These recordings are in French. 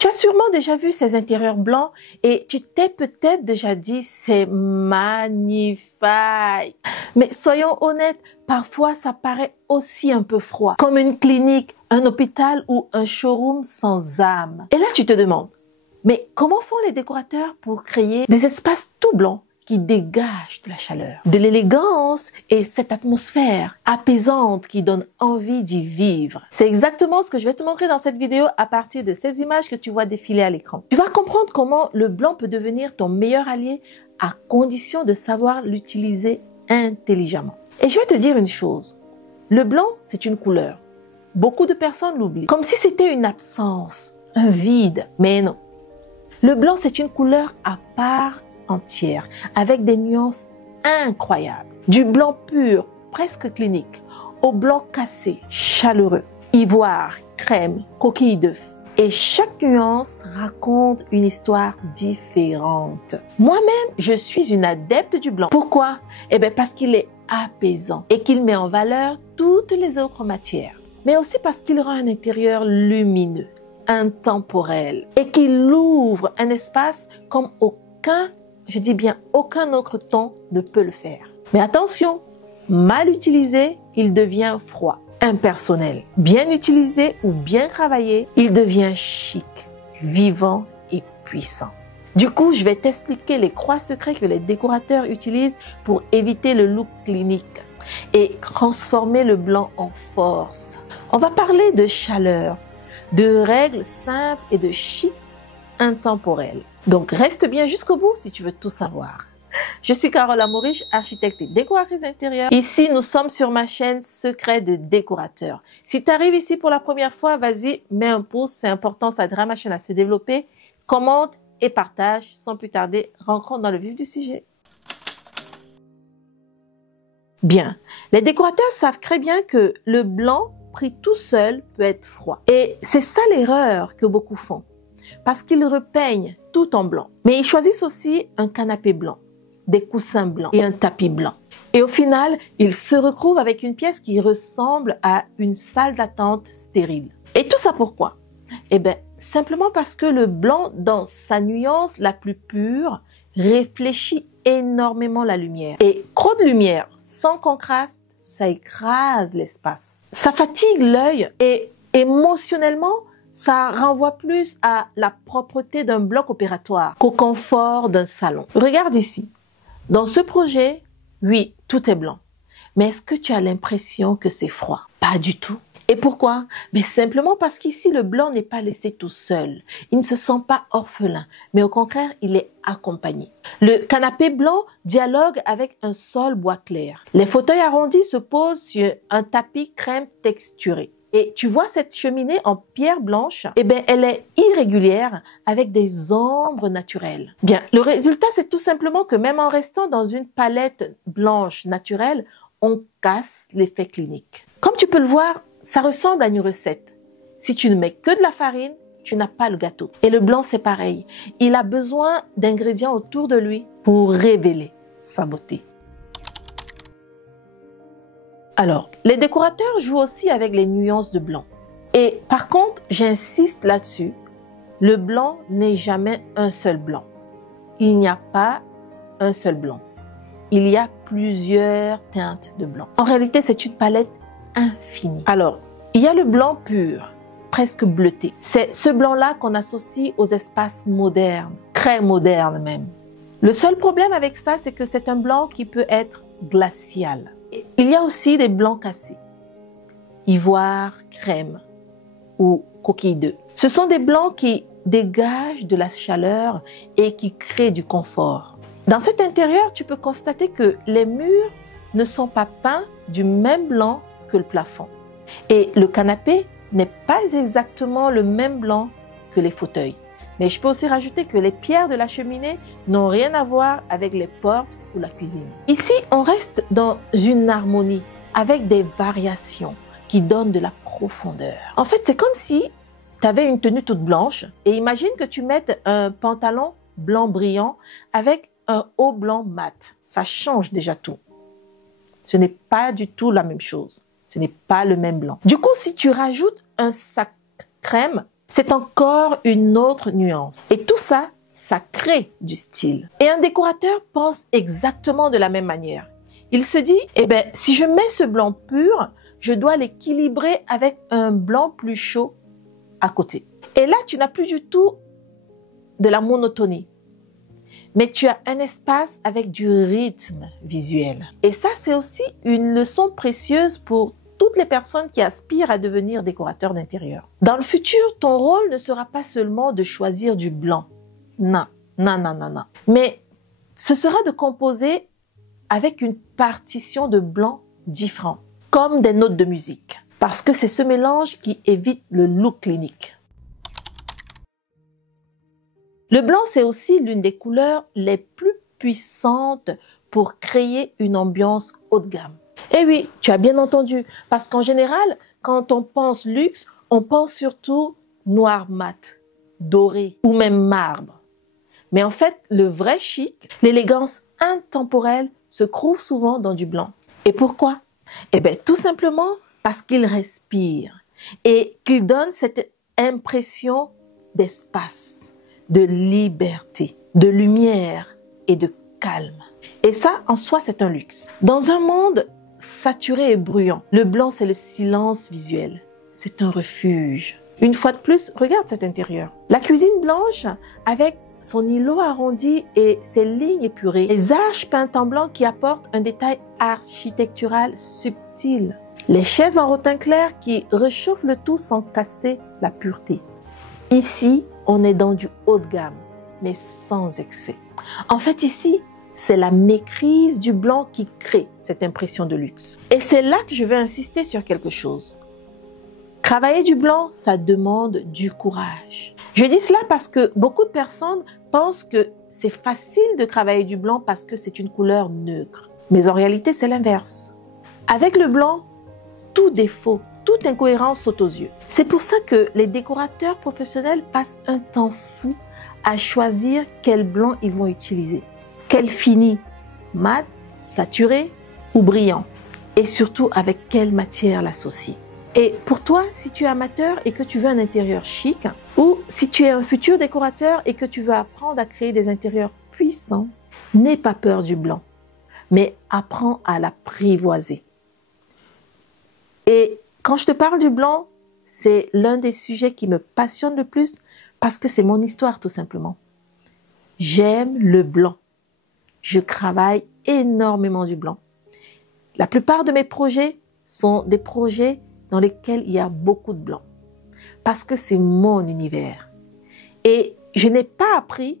Tu as sûrement déjà vu ces intérieurs blancs et tu t'es peut-être déjà dit c'est magnifique. Mais soyons honnêtes, parfois ça paraît aussi un peu froid, comme une clinique, un hôpital ou un showroom sans âme. Et là tu te demandes, mais comment font les décorateurs pour créer des espaces tout blancs qui dégagent de la chaleur, de l'élégance et cette atmosphère apaisante qui donne envie d'y vivre? C'est exactement ce que je vais te montrer dans cette vidéo à partir de ces images que tu vois défiler à l'écran. Tu vas comprendre comment le blanc peut devenir ton meilleur allié à condition de savoir l'utiliser intelligemment. Et je vais te dire une chose, le blanc, c'est une couleur. Beaucoup de personnes l'oublient, comme si c'était une absence, un vide, mais non. Le blanc, c'est une couleur à part entière, avec des nuances incroyables. Du blanc pur, presque clinique, au blanc cassé, chaleureux, ivoire, crème, coquille d'œuf. Et chaque nuance raconte une histoire différente. Moi-même, je suis une adepte du blanc. Pourquoi? Eh bien, parce qu'il est apaisant et qu'il met en valeur toutes les autres matières. Mais aussi parce qu'il rend un intérieur lumineux, intemporel et qu'il ouvre un espace comme aucun, je dis bien aucun autre ton ne peut le faire. Mais attention, mal utilisé, il devient froid, impersonnel. Bien utilisé ou bien travaillé, il devient chic, vivant et puissant. Du coup, je vais t'expliquer les 3 secrets que les décorateurs utilisent pour éviter le look clinique et transformer le blanc en force. On va parler de chaleur, de règles simples et de chic intemporel. Donc reste bien jusqu'au bout si tu veux tout savoir. Je suis Carole Amoriche, architecte et décoratrice d'intérieur. Ici, nous sommes sur ma chaîne Secrets de décorateurs. Si tu arrives ici pour la première fois, vas-y, mets un pouce, c'est important, ça aidera ma chaîne à se développer. Commente et partage. Sans plus tarder, rentrons dans le vif du sujet. Bien, les décorateurs savent très bien que le blanc pris tout seul peut être froid. Et c'est ça l'erreur que beaucoup font, parce qu'ils repeignent tout en blanc. Mais ils choisissent aussi un canapé blanc, des coussins blancs et un tapis blanc. Et au final, ils se retrouvent avec une pièce qui ressemble à une salle d'attente stérile. Et tout ça pourquoi? Eh bien, simplement parce que le blanc, dans sa nuance la plus pure, réfléchit énormément la lumière. Et trop de lumière sans contraste, ça écrase l'espace. Ça fatigue l'œil et émotionnellement, ça renvoie plus à la propreté d'un bloc opératoire qu'au confort d'un salon. Regarde ici. Dans ce projet, oui, tout est blanc. Mais est-ce que tu as l'impression que c'est froid? Pas du tout. Et pourquoi? Mais simplement parce qu'ici, le blanc n'est pas laissé tout seul. Il ne se sent pas orphelin, mais au contraire, il est accompagné. Le canapé blanc dialogue avec un sol bois clair. Les fauteuils arrondis se posent sur un tapis crème texturé. Et tu vois cette cheminée en pierre blanche? Eh bien, elle est irrégulière avec des ombres naturelles. Bien, le résultat, c'est tout simplement que même en restant dans une palette blanche naturelle, on casse l'effet clinique. Comme tu peux le voir, ça ressemble à une recette. Si tu ne mets que de la farine, tu n'as pas le gâteau. Et le blanc, c'est pareil. Il a besoin d'ingrédients autour de lui pour révéler sa beauté. Alors, les décorateurs jouent aussi avec les nuances de blanc. Et par contre, j'insiste là-dessus, le blanc n'est jamais un seul blanc. Il n'y a pas un seul blanc. Il y a plusieurs teintes de blanc. En réalité, c'est une palette infinie. Alors, il y a le blanc pur, presque bleuté. C'est ce blanc-là qu'on associe aux espaces modernes, très modernes même. Le seul problème avec ça, c'est que c'est un blanc qui peut être glacial. Il y a aussi des blancs cassés, ivoire, crème ou coquille d'œuf. Ce sont des blancs qui dégagent de la chaleur et qui créent du confort. Dans cet intérieur, tu peux constater que les murs ne sont pas peints du même blanc que le plafond. Et le canapé n'est pas exactement le même blanc que les fauteuils. Mais je peux aussi rajouter que les pierres de la cheminée n'ont rien à voir avec les portes ou la cuisine. Ici, on reste dans une harmonie avec des variations qui donnent de la profondeur. En fait, c'est comme si tu avais une tenue toute blanche et imagine que tu mettes un pantalon blanc brillant avec un haut blanc mat. Ça change déjà tout. Ce n'est pas du tout la même chose. Ce n'est pas le même blanc. Du coup, si tu rajoutes un sac crème, c'est encore une autre nuance. Et tout ça, ça crée du style. Et un décorateur pense exactement de la même manière. Il se dit, eh ben, si je mets ce blanc pur, je dois l'équilibrer avec un blanc plus chaud à côté. Et là, tu n'as plus du tout de la monotonie, mais tu as un espace avec du rythme visuel. Et ça, c'est aussi une leçon précieuse pour toutes les personnes qui aspirent à devenir décorateurs d'intérieur. Dans le futur, ton rôle ne sera pas seulement de choisir du blanc. Non, non, non, non, non. Mais ce sera de composer avec une partition de blanc différent, comme des notes de musique. Parce que c'est ce mélange qui évite le look clinique. Le blanc, c'est aussi l'une des couleurs les plus puissantes pour créer une ambiance haut de gamme. Et oui, tu as bien entendu, parce qu'en général, quand on pense luxe, on pense surtout noir mat, doré ou même marbre. Mais en fait, le vrai chic, l'élégance intemporelle se trouve souvent dans du blanc. Et pourquoi? Eh bien, tout simplement parce qu'il respire et qu'il donne cette impression d'espace, de liberté, de lumière et de calme. Et ça, en soi, c'est un luxe. Dans un monde saturé et bruyant, le blanc, c'est le silence visuel. C'est un refuge. Une fois de plus, regarde cet intérieur. La cuisine blanche, avec son îlot arrondi et ses lignes épurées, les arches peintes en blanc qui apportent un détail architectural subtil. Les chaises en rotin clair qui réchauffent le tout sans casser la pureté. Ici, on est dans du haut de gamme, mais sans excès. En fait, ici, c'est la maîtrise du blanc qui crée cette impression de luxe. Et c'est là que je vais insister sur quelque chose. Travailler du blanc, ça demande du courage. Je dis cela parce que beaucoup de personnes pensent que c'est facile de travailler du blanc parce que c'est une couleur neutre. Mais en réalité, c'est l'inverse. Avec le blanc, tout défaut, toute incohérence saute aux yeux. C'est pour ça que les décorateurs professionnels passent un temps fou à choisir quel blanc ils vont utiliser. Quel fini, mat, saturé ou brillant. Et surtout avec quelle matière l'associer. Et pour toi, si tu es amateur et que tu veux un intérieur chic, ou si tu es un futur décorateur et que tu veux apprendre à créer des intérieurs puissants, n'aie pas peur du blanc, mais apprends à l'apprivoiser. Et quand je te parle du blanc, c'est l'un des sujets qui me passionne le plus parce que c'est mon histoire tout simplement. J'aime le blanc. Je travaille énormément du blanc. La plupart de mes projets sont des projets dans lesquels il y a beaucoup de blanc. Parce que c'est mon univers. Et je n'ai pas appris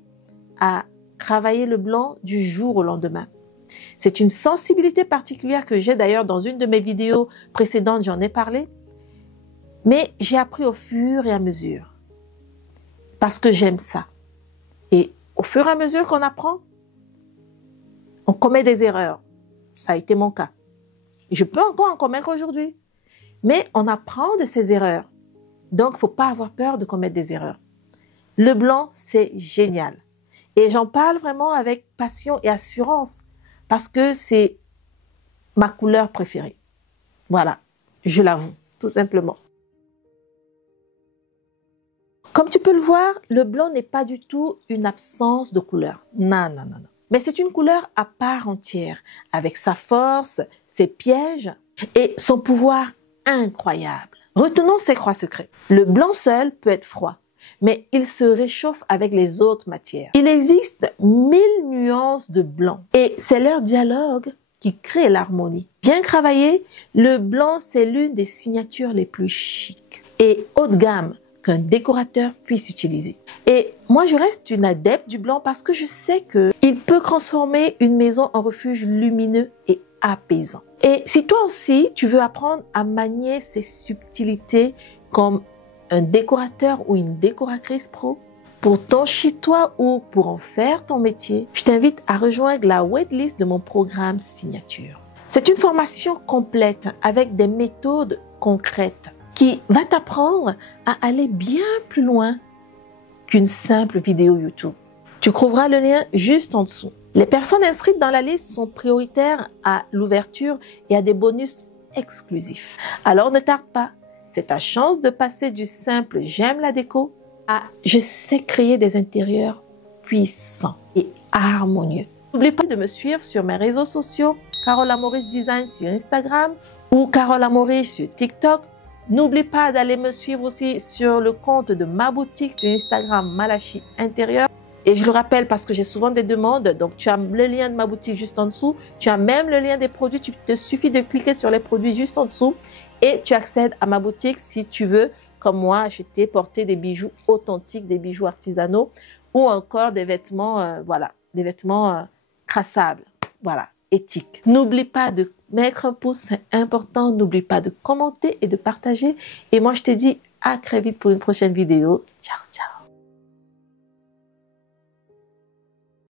à travailler le blanc du jour au lendemain. C'est une sensibilité particulière que j'ai d'ailleurs dans une de mes vidéos précédentes, j'en ai parlé. Mais j'ai appris au fur et à mesure. Parce que j'aime ça. Et au fur et à mesure qu'on apprend, on commet des erreurs. Ça a été mon cas. Et je peux encore en commettre aujourd'hui. Mais on apprend de ces erreurs. Donc, il ne faut pas avoir peur de commettre des erreurs. Le blanc, c'est génial. Et j'en parle vraiment avec passion et assurance parce que c'est ma couleur préférée. Voilà, je l'avoue, tout simplement. Comme tu peux le voir, le blanc n'est pas du tout une absence de couleur. Non, non, non, non. Mais c'est une couleur à part entière, avec sa force, ses pièges et son pouvoir incroyable. Retenons ces trois secrets. Le blanc seul peut être froid, mais il se réchauffe avec les autres matières. Il existe 1000 nuances de blanc et c'est leur dialogue qui crée l'harmonie. Bien travaillé, le blanc c'est l'une des signatures les plus chics et haut de gamme qu'un décorateur puisse utiliser. Et moi, je reste une adepte du blanc parce que je sais qu'il peut transformer une maison en refuge lumineux et apaisant. Et si toi aussi, tu veux apprendre à manier ces subtilités comme un décorateur ou une décoratrice pro, pour ton chez-toi ou pour en faire ton métier, je t'invite à rejoindre la waitlist de mon programme Signature. C'est une formation complète avec des méthodes concrètes qui va t'apprendre à aller bien plus loin qu'une simple vidéo YouTube. Tu trouveras le lien juste en dessous. Les personnes inscrites dans la liste sont prioritaires à l'ouverture et à des bonus exclusifs. Alors ne tarde pas, c'est ta chance de passer du simple j'aime la déco à je sais créer des intérieurs puissants et harmonieux. N'oublie pas de me suivre sur mes réseaux sociaux, Carole Amoris Design sur Instagram ou Carole Amoris sur TikTok. N'oublie pas d'aller me suivre aussi sur le compte de ma boutique sur Instagram, Malachi Intérieur. Et je le rappelle parce que j'ai souvent des demandes, donc tu as le lien de ma boutique juste en dessous. Tu as même le lien des produits, tu te suffit de cliquer sur les produits juste en dessous et tu accèdes à ma boutique si tu veux, comme moi, acheter, porter des bijoux authentiques, des bijoux artisanaux ou encore des vêtements, voilà, des vêtements crassables, voilà, éthiques. N'oublie pas de mettre un pouce, c'est important. N'oublie pas de commenter et de partager. Et moi, je te dis à très vite pour une prochaine vidéo. Ciao, ciao.